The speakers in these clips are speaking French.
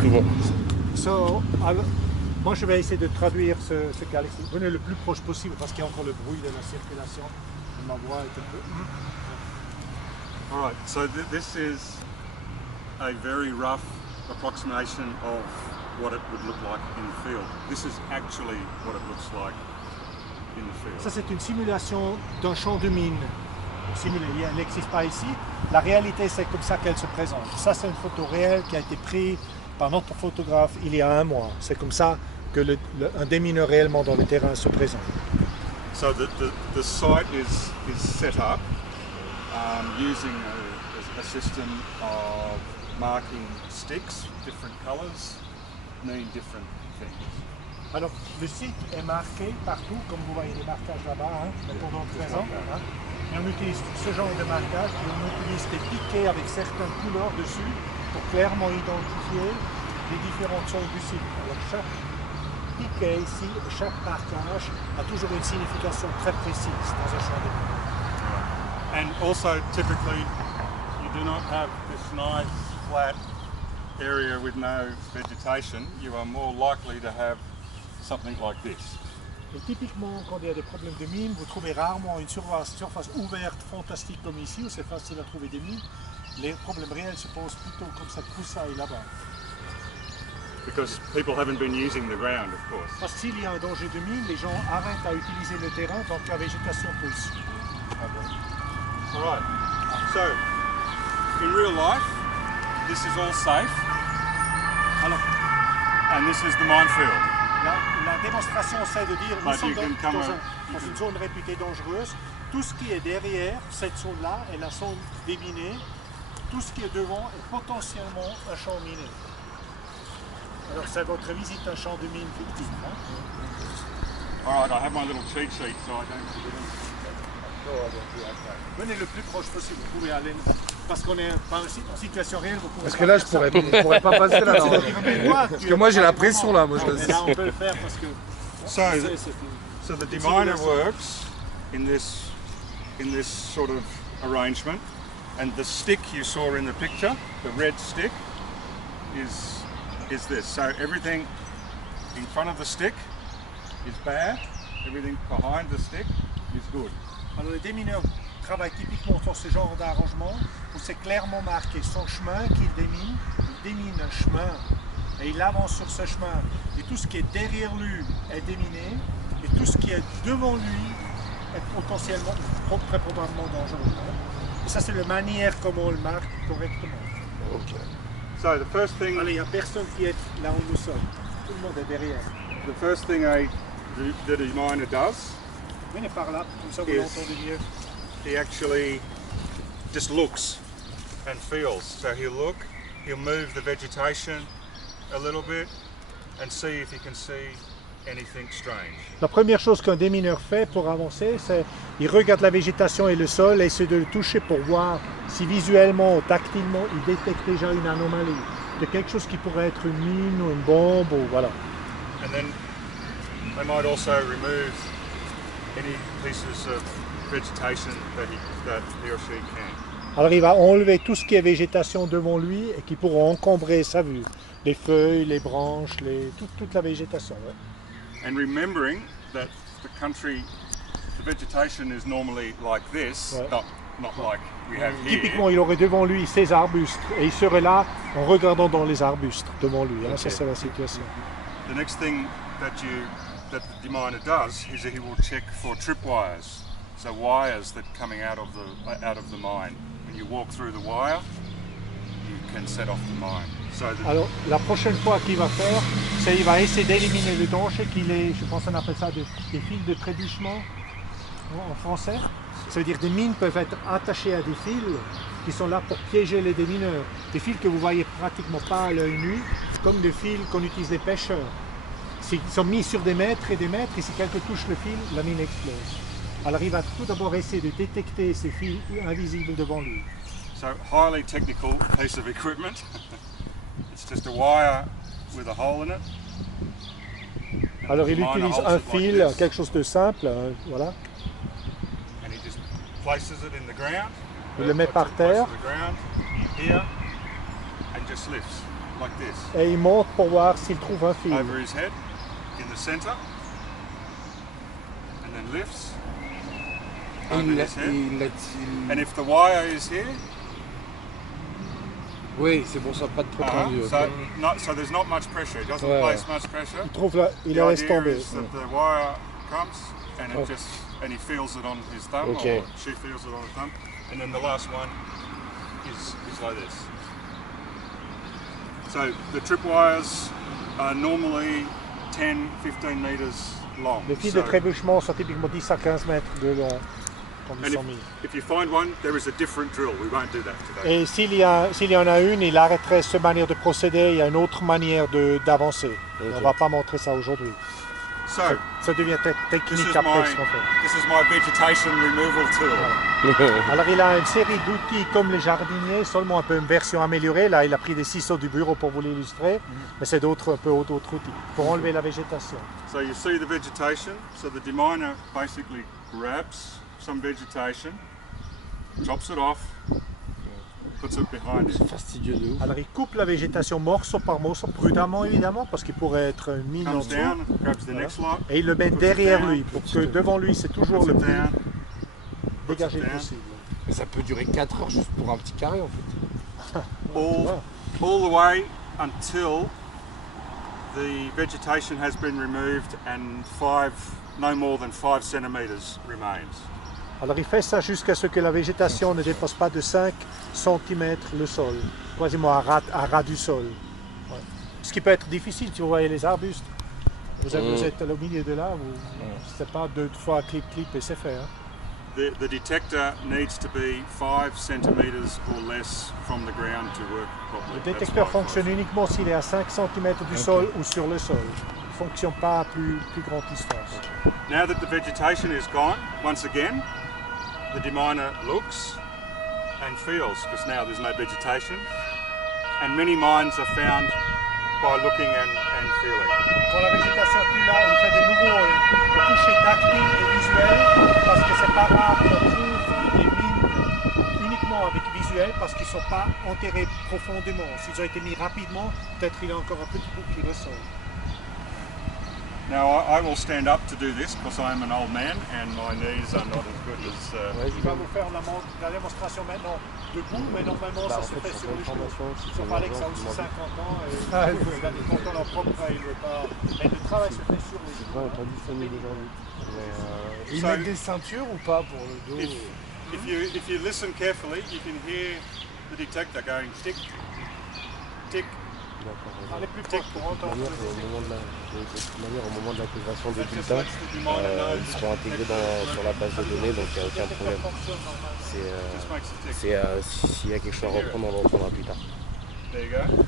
souvent. Alors, moi je vais essayer de traduire ce cas ici. Venez le plus proche possible parce qu'il y a encore le bruit de la circulation. Ma voix est un peu... Alright, so this is a very rough approximation of what it would look like in the field. This is actually what it looks like in the field. Ça c'est une simulation d'un champ de mine. Simulé, elle n'existe pas ici. La réalité c'est comme ça qu'elle se présente. Ça c'est une photo réelle qui a été prise par notre photographe il y a un mois. C'est comme ça que un démineur réellement dans le terrain se présente. So the site is set up using a system of marking sticks, different colours, mean different things. Alors, le site est marqué partout, comme vous voyez les marquages là-bas, pendant 13 ans. Et on utilise ce genre de marquage et on utilise des piquets avec certaines couleurs dessus pour clairement identifier les différentes zones du site. Alors, chaque piquet ici, chaque marquage a toujours une signification très précise dans un champ de mine. And also, typically, you do not have this nice flat area with no vegetation. You are more likely to have something like this. Et typiquement, quand il y a des problèmes de mine, vous trouvez rarement une surface ouverte, fantastique comme ici, où c'est facile à trouver des mines. Les problèmes réels se posent plutôt comme cette broussaille là-bas. Because people haven't been using the ground, of course. Parce que s'il y a un danger de mine, les gens arrêtent à utiliser le terrain, donc la végétation pousse. Alright, so in real life, this is all safe. Alors, and this is the minefield. La démonstration, c'est de dire nous sommes dans une zone réputée dangereuse. Tout ce qui est derrière cette zone-là est la zone déminée. Tout ce qui est devant est potentiellement un champ miné. Alors c'est votre visite à un champ de mine fictif. Alright, I have my little cheat sheet so I don't forget them. Venez le plus proche possible, vous pouvez aller, parce qu'on est en situation réelle, vous pouvez. Parce que là, je pourrais pas passer là. Parce que moi, j'ai la pression là. Moi, là, on peut le faire parce que. So the deminer works in this sort of arrangement, and the stick you saw in the picture, the red stick, is this. So everything in front of the stick is bad. Everything behind the stick is good. Alors les démineurs travaillent typiquement sur ce genre d'arrangement où c'est clairement marqué son chemin qu'il démine, il démine un chemin et il avance sur ce chemin et tout ce qui est derrière lui est déminé et tout ce qui est devant lui est potentiellement, très probablement dangereux. Et ça c'est la manière comment on le marque correctement. Ok. So the first thing... Allez, il n'y a personne qui est là où nous sommes, tout le monde est derrière. The first thing the deminer does venez par là, comme ça vous l'entendez mieux. He actually just looks and feels. So he'll look, he'll move the vegetation a little bit and see if he can see anything strange. La première chose qu'un démineur fait pour avancer, c'est il regarde la végétation et le sol et essaie de le toucher pour voir si visuellement ou tactilement il détecte déjà une anomalie, de quelque chose qui pourrait être une mine ou une bombe ou voilà. And then they might also remove any pieces of vegetation that he or she can. Alors il va enlever tout ce qui est végétation devant lui et qui pourra encombrer sa vue. Les feuilles, les branches, toute la végétation. Ouais. And remembering that the vegetation is normally like this, ouais. not like we have here. Typiquement, il aurait devant lui ces arbustes et il serait là en regardant dans les arbustes devant lui. Hein, okay. Ça c'est la situation. The next thing that the deminer does is that he will check for tripwires, so wires that coming out of the mine. When you walk through the wire, you can set off the mine. Alors la prochaine fois qu'il va faire, c'est qu'il va essayer d'éliminer le danger qu'il est, je pense qu'on appelle ça des fils de trébuchement en français. Ça veut dire que des mines peuvent être attachées à des fils qui sont là pour piéger les démineurs. Des fils que vous voyez pratiquement pas à l'œil nu, comme des fils qu'on utilise les pêcheurs. Ils sont mis sur des mètres et si quelqu'un touche le fil, la mine explose. Alors il va tout d'abord essayer de détecter ces fils invisibles devant lui. So highly technical piece of equipment. It's just a wire with a hole in it. Alors il utilise un fil, quelque chose de simple, voilà. And he just places it in the ground. Il le met par terre. Here and just lifts. like this. Et il monte pour voir s'il trouve un fil. Over his head, in the center, and then lifts over his head. And if the wire is here, oui, c'est pour ça, pas de trop tendu. So there's not much pressure. It doesn't place much pressure. Il la laisse tomber. The wire comes and it just he feels it on his thumb, or she feels it on her thumb, and then the last one is like this. So the tripwires are normally 10-15 meters long. Les fils de trébuchement sont typiquement 10 à 15 mètres de long. If you find one, there is a different drill. We won't do that today. Et s'il y en a une, il arrêterait cette manière de procéder. Il y a une autre manière d'avancer. On ne va pas montrer ça aujourd'hui. Ça devient technique après ce qu'on fait. This is my vegetation removal tool. Alors il a une série d'outils comme les jardiniers, seulement un peu une version améliorée. Là, il a pris des ciseaux du bureau pour vous l'illustrer, mais c'est un peu d'autres outils pour enlever la végétation. So you see the vegetation. So the deminer basically grabs some vegetation, chops it off, puts it behind it. C'est fastidieux de ouf. Alors il coupe la végétation morceau par morceau, prudemment évidemment, parce qu'il pourrait être une mine en dessous. Et il le met derrière lui, pour que devant lui c'est toujours le plus dégagé possible. Mais ça peut durer 4 heures juste pour un petit carré en fait. all the way until the vegetation has been removed and no more than 5 centimeters remains. Alors il fait ça jusqu'à ce que la végétation ne dépasse pas de 5 cm le sol, quasiment à ras du sol. Ouais. Ce qui peut être difficile si vous voyez les arbustes. Vous êtes au milieu de là, c'est pas 2 fois clip et c'est fait. Hein. The detector needs to be 5 centimeters or less from the ground to work properly. Le détecteur fonctionne uniquement s'il est à 5 cm du sol ou sur le sol. Il ne fonctionne pas à plus grande distance. Now that the vegetation is gone, once again, the deminer looks and feels, because now there's no vegetation, and many mines are found by looking and feeling. Quand la végétation n'est plus là, il fait de nouveau un toucher tactile et visuel, parce que c'est pas rare qu'on trouve des mines uniquement avec visuel, parce qu'ils ne sont pas enterrés profondément. S'ils ont été mis rapidement, peut-être il y a encore un petit bout qui ressort. Now I will stand up to do this because I am an old man and my knees are not as good as. Il va vous faire la démonstration maintenant debout, mais normalement ça se fait sur le genou. Sauf Alex a aussi 50 ans et il a des pantalons propres, il ne veut pas. Mais le travail se fait sur les genoux. Pas disponible aujourd'hui. Ils mettent des ceintures ou pas pour le dos? If you listen carefully, you can hear the detector going tick, tick. Allez plus proche pour entendre. Au moment de l'intégration des bulletins, ils seront intégrés sur la base de données, donc il n'y a aucun problème. S'il y a quelque chose à reprendre, on le reprendra plus tard. There you go.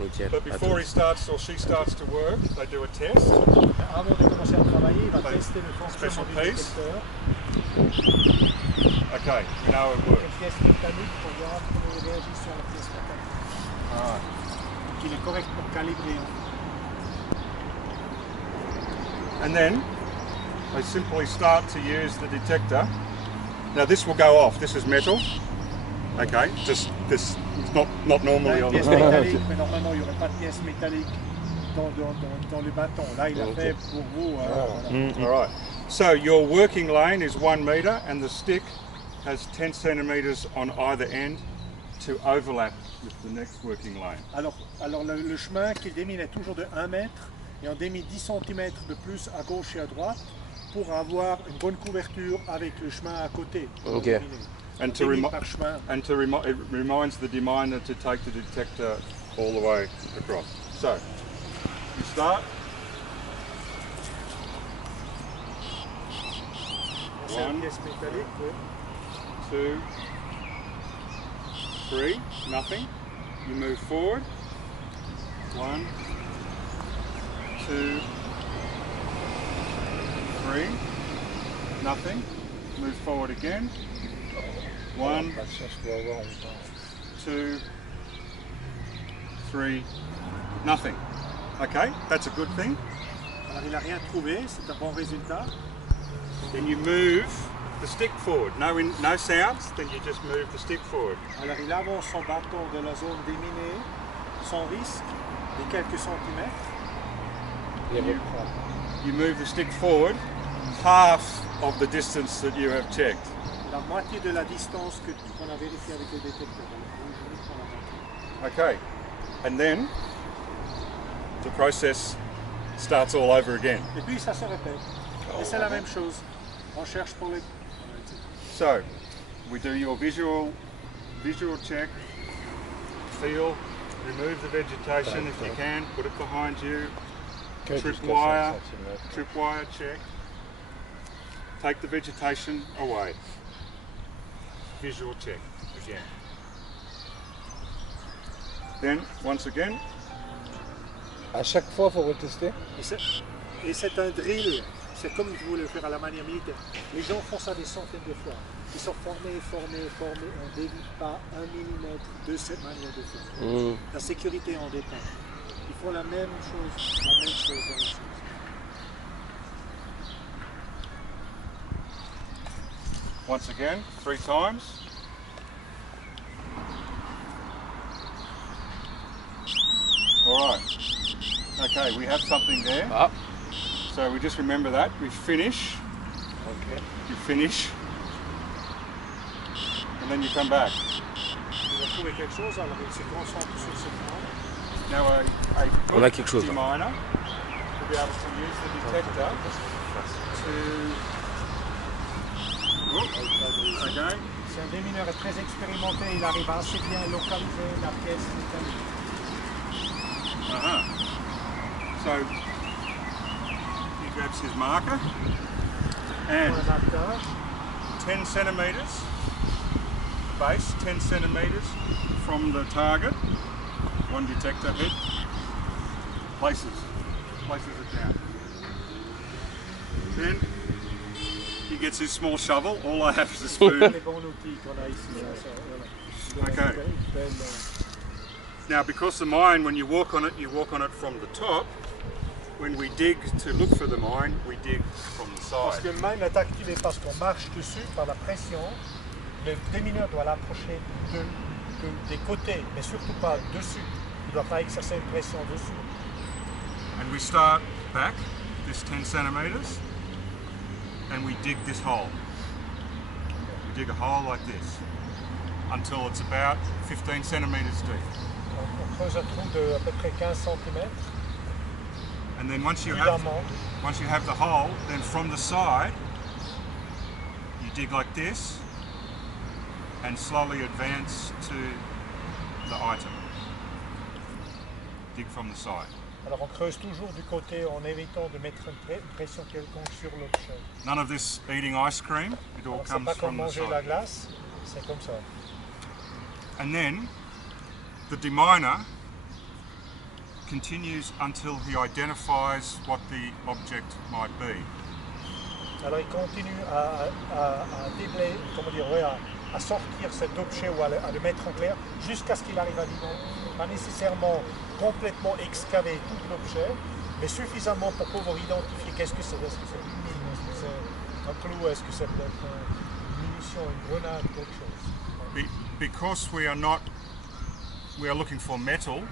Nickel. But before he starts or she starts to work, they do a test. Avant de commencer à travailler, il va tester le fonctionnement du détecteur. Okay, we know it works. Une pièce mécanique pour voir comment il réagit sur la pièce mécanique. Il est correctement calibré. And then they simply start to use the detector. Now this will go off. This is metal. Okay, just this not normally on the métallique, mais normalement il n'y aurait pas de pièce métallique dans le bâton. Là il a fait pour vous. All right. So your working lane is 1 meter and the stick has 10 centimeters on either end to overlap with the next working lane. Alors le chemin qu'il démine est toujours de 1 mètre et on démine 10 cm de plus à gauche et à droite pour avoir une bonne couverture avec le chemin à côté. Okay. And it reminds the deminer to take the detector all the way across. So you start. 1, 2, 3, nothing. You move forward. 1, 2, 3, nothing. Move forward again. 1, 2, 3, nothing. Okay, that's a good thing. Alors il n'a rien trouvé, c'est un bon résultat. Then you move the stick forward. No sounds, then you just move the stick forward. Alors il avance son bâton de la zone déminée sans risque, de quelques centimètres. You move the stick forward half of the distance that you have checked. La moitié de la distance qu'on a vérifié avec le détecteur. Okay, and then the process starts all over again. Et puis ça se répète. Et c'est la même chose. On cherche pour les... So, we do your visual check, feel, remove the vegetation if you can, put it behind you, tripwire check, take the vegetation away, visual check again. Then, once again, À chaque fois, il faut retester. Et c'est un drill. C'est comme vous voulez le faire à la manière militaire. Les gens font ça des centaines de fois. Ils sont formés. On ne dévie pas 1 millimètre de cette manière de faire. La sécurité en dépend. Ils font la même chose. once again, 3 times. Alright, okay, we have something there. So we just remember that, we finish, you finish, and then you come back. Now a good deminer will be able to use the detector to... Okay. Si un démineur est très expérimenté, il arrive à assez bien localiser la pièce métallique. So he grabs his marker and 10 centimetres, base 10 centimetres from the target, one detector head, places it down. Then he gets his small shovel, all I have is a spoon. Okay. Now, because the mine, when you walk on it from the top. When we dig to look for the mine, we dig from the Parce side. que le mine est activé parce qu'on marche dessus par la pression. Le démineur doit l'approcher des côtés, mais surtout pas dessus. Il ne doit pas exercer une pression dessus. And we start back, this 10 centimetres, and we dig this hole. We dig a hole like this until it's about 15 centimetres deep. On creuse un trou de à peu près 15 cm. And then once you have the hole, then from the side, you dig like this and slowly advance to the item. Dig from the side. Alors on creuse toujours du côté en évitant de mettre une pression quelconque sur l'objet. None of this eating ice cream, it all comes pas comme from the manger la side. glace, c'est comme ça. And then the deminer continues until he identifies what the object might be. Alors il continue à déblayer, à sortir cet objet ou à le mettre en clair jusqu'à ce qu'il arrive à l'identifier. Pas nécessairement complètement excaver tout l'objet, mais suffisamment pour pouvoir identifier qu'est-ce que c'est. Est-ce que c'est une mine, est-ce que c'est un clou, est-ce que c'est peut-être une munition, une grenade, quelque chose. Because we are looking for metal,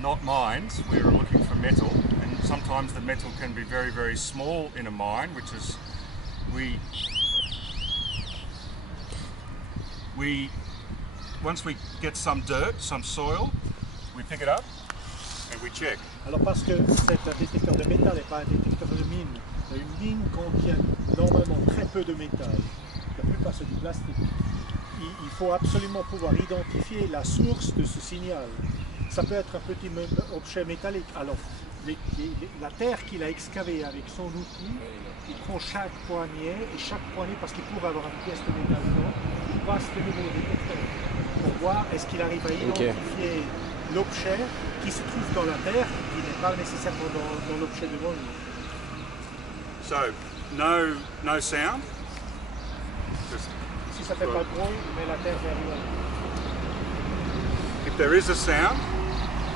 not mines, we are looking for metal, and sometimes the metal can be very, very small in a mine, which is once we get some dirt, some soil, we pick it up and we check. Alors parce que c'est un détecteur de métal et pas un détecteur de mine. Une mine contient normalement très peu de métal. La plupart c'est du plastique. Il faut absolument pouvoir identifier la source de ce signal. Ça peut être un petit objet métallique. Alors, la terre qu'il a excavée avec son outil, il prend chaque poignet, et chaque poignet, parce qu'il pourrait avoir une pièce de métal dedans, il passe de nouveau au détecteur pour voir est-ce qu'il arrive à identifier l'objet qui se trouve dans la terre, qui n'est pas nécessairement dans l'objet devant lui. So, no sound. Si ça ne fait pas de bruit, il met la terre vers lui. If there is a sound,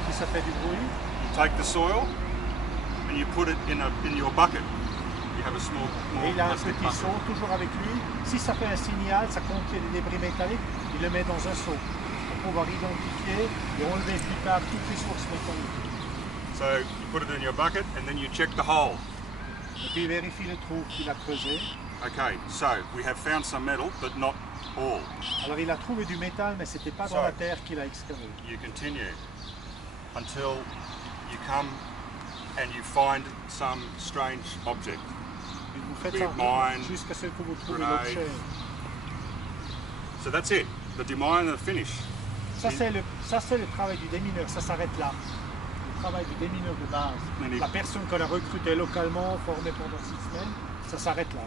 si ça fait du bruit, you take the soil and you put it in your bucket. You have a small et il a un plastic petit bucket. seau toujours avec lui. Si ça fait un signal, ça contient des débris métalliques, il le met dans un seau pour pouvoir identifier et enlever plus tard toutes les sources métalliques. So you put it in your bucket and then you check the hole. Et puis vérifie le trou qu'il a creusé. Okay, so we have found some metal, but not all. Alors il a trouvé du métal, mais c'était pas dans So, la terre qu'il a excavé. You continue until you come and you find some strange object. Et vous faites Be ça it mine, jusqu'à ce que vous trouvez grenade. l'objet. So that's it. The deminer finish. Ça c'est le travail du démineur, ça s'arrête là. Le travail du démineur de base. La personne qu'on a recrutée localement, formée pendant 6 semaines, ça s'arrête là.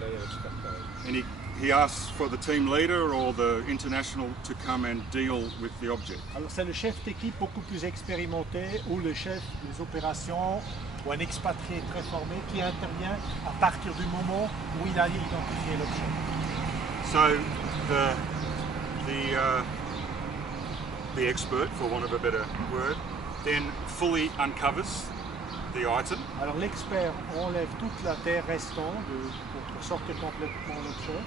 Là, il y a l'expert pareil. And he asks for the team leader or the international to come and deal with the object. Alors c'est le chef d'équipe beaucoup plus expérimenté ou le chef des opérations ou un expatrié très formé qui intervient à partir du moment où il a identifié l'objet. So the expert, for want of a better word, then fully uncovers the item. Alors l'expert enlève toute la terre restante pour sortir complètement l'objet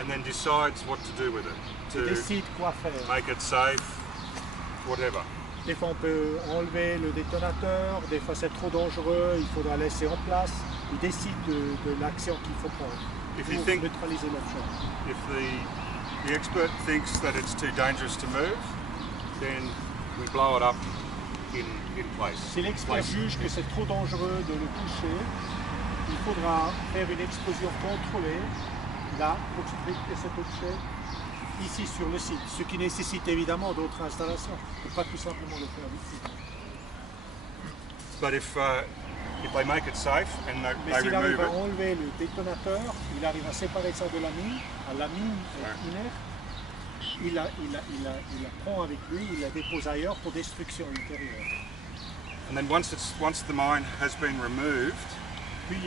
And then decides what to do with it, et to décide quoi faire. make it safe, whatever. Des fois on peut enlever le détonateur, des fois c'est trop dangereux, il faudra laisser en place. Il décide de l'action qu'il faut prendre If pour you think- neutraliser l'objet. If the expert thinks that it's too dangerous to move, then we blow it up in place. Si l'expert juge que c'est trop dangereux de le toucher, il faudra faire une explosion contrôlée là pour détruire cet objet ici sur le site, ce qui nécessite évidemment d'autres installations. On ne peut pas tout simplement le faire ici. But if they make it safe and Mais they s'il remove arrive à it, enlever le détonateur, il arrive à séparer ça de la mine, la mine est inerte, il la prend avec lui, il la dépose ailleurs pour destruction ultérieure. and then once the mine has been removed, Puis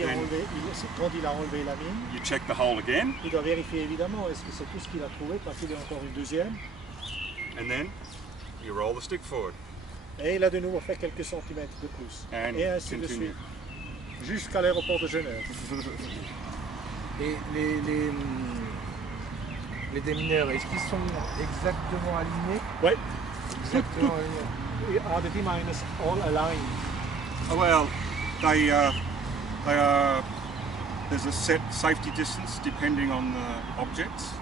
quand il a enlevé la mine, you check the hole again, il doit vérifier évidemment est-ce que c'est tout ce qu'il a trouvé, parce qu'il y a encore une deuxième. and then you roll the stick forward Et il a de nouveau fait quelques centimètres de plus. and Et ainsi de continue. suite. Jusqu'à l'aéroport de Genève. Et les démineurs, est-ce qu'ils sont exactement alignés? Oui. Exactement alignés. Are the deminers all aligned? Oh, well, there's a set safety distance depending on the objects,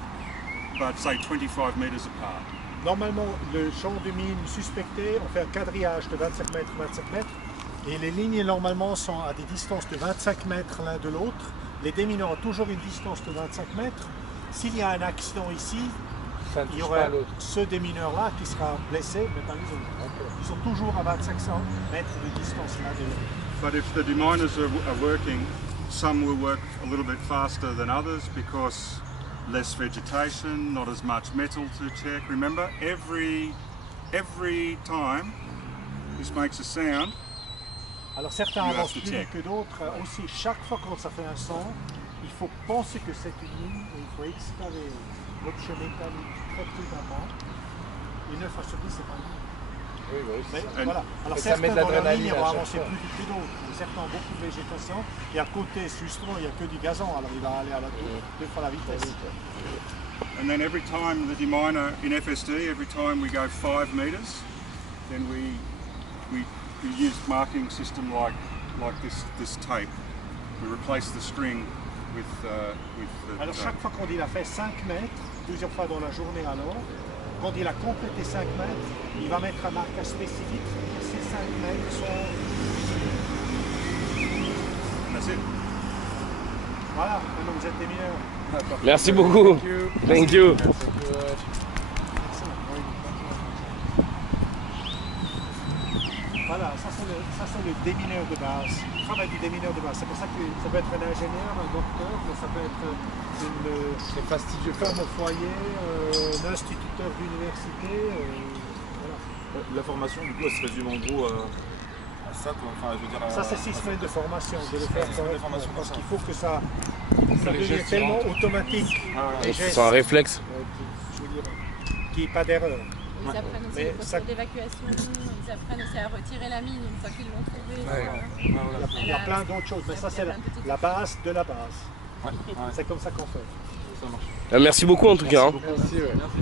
but say 25 metres apart. Normalement, le champ de mine suspecté, on fait un quadrillage de 25 mètres, et les lignes normalement sont à des distances de 25 mètres l'un de l'autre. Les démineurs ont toujours une distance de 25 mètres. S'il y a un accident ici, Ça ne il y touche aura pas l'autre. ce démineur-là qui sera blessé, mais pas les autres. Ils sont toujours à 25 mètres de distance l'un de l'autre. But if the deminers are working, some will work a little bit faster than others because less vegetation, not as much metal to check. Remember, every time this makes a sound, Alors certains You have avancent to plus check. vite que d'autres. Aussi, chaque fois quand ça fait un son, il faut penser que c'est une mine et il faut excaver l'objet métallique très prudemment. Et 9 fois sur 10, c'est pas une mine. Oui, oui, Mais c'est ça. voilà. Alors Et ça met certains de dans leur l'adrénaline ligne à vont chaque avancer fois. plus vite que d'autres. Mais certains ont beaucoup de végétation. Et à côté, justement, il n'y a que du gazon. Alors il va aller à deux fois la vitesse. and then every time the deminer in FSD, every time we go 5 metres, then we use marking system like this tape. We replace the string with the Alors chaque fois qu'on il a fait 5 mètres, plusieurs fois dans la journée alors, quand il a complété 5 mètres, il va mettre un marquage spécifique. Ces 5 mètres sont... and that's it. Voilà, maintenant vous êtes des mineurs. Merci beaucoup. Thank you. Voilà, ça c'est le démineur de base, le travail du démineur de base. C'est pour ça que ça peut être un ingénieur, un docteur, mais ça peut être C'est fastidieux. une femme au foyer, un instituteur d'université. Voilà. La formation, du coup, elle se résume en gros à ça, quoi. Enfin, je veux dire, Ça c'est 6 semaines de formation, de le faire 6 semaines de correctement, formation, parce ça. qu'il faut que ça les devienne gestes tellement rentrent. automatique, les gestes, C'est un réflexe. je veux dire, qu'il n'y ait pas d'erreur. Ils apprennent aussi Mais le ça- procédé d'évacuation, ils apprennent aussi à retirer la mine une fois qu'ils l'ont trouvée. Ouais. Il y a plein d'autres choses, mais ça c'est la base de la base. Ouais, ouais, C'est comme ça qu'on fait. ça marche. Merci beaucoup en tout cas. hein. Merci, ouais. Merci.